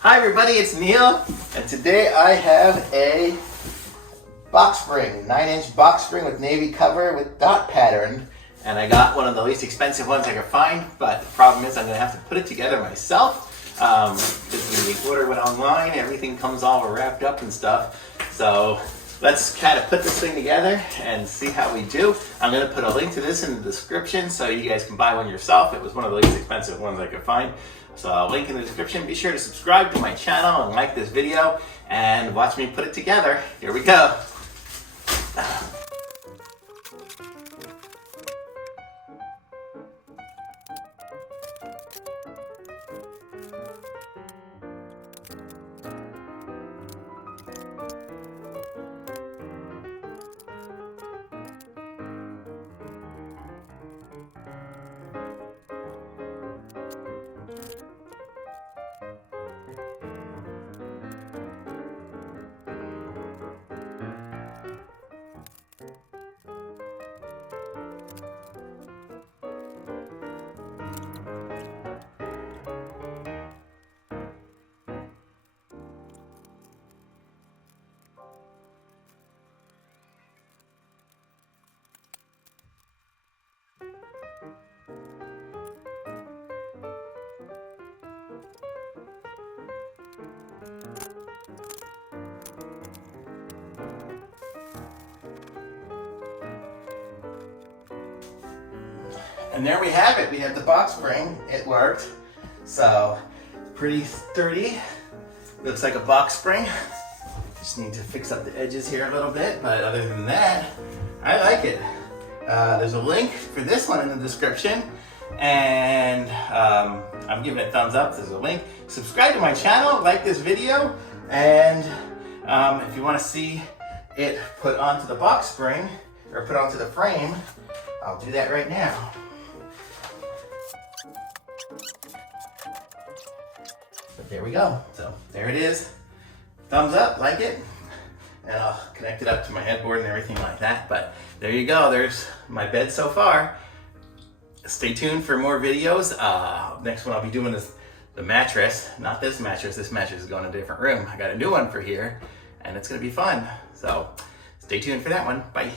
Hi everybody, it's Neil, and today I have a Boxspring, 9-inch Boxspring with navy cover with dot pattern. And I got one of the least expensive ones I could find, but the problem is I'm gonna have to put it together myself. Because when you order it online, everything comes all wrapped up and stuff. So let's kind of put this thing together and see how we do. I'm gonna put a link to this in the description so you guys can buy one yourself. It was one of the least expensive ones I could find. So I'll link in the description. Be sure to subscribe to my channel and like this video and watch me put it together. Here we go. And there we have it. We have the Boxspring. It worked. So, pretty sturdy. Looks like a Boxspring. Just need to fix up the edges here a little bit, but other than that, I like it. There's a link for this one in the description, and I'm giving it a thumbs up. There's a link. Subscribe to my channel, like this video, and if you want to see it put onto the Boxspring, or put onto the frame, I'll do that right now. But there we go. So there it is. Thumbs up, like it. And I'll connect it up to my headboard and everything like that. But there you go. There's my bed so far. Stay tuned for more videos. Next one I'll be doing is the mattress. Not this mattress. This mattress is going in a different room. I got a new one for here, and it's going to be fun. So stay tuned for that one. Bye.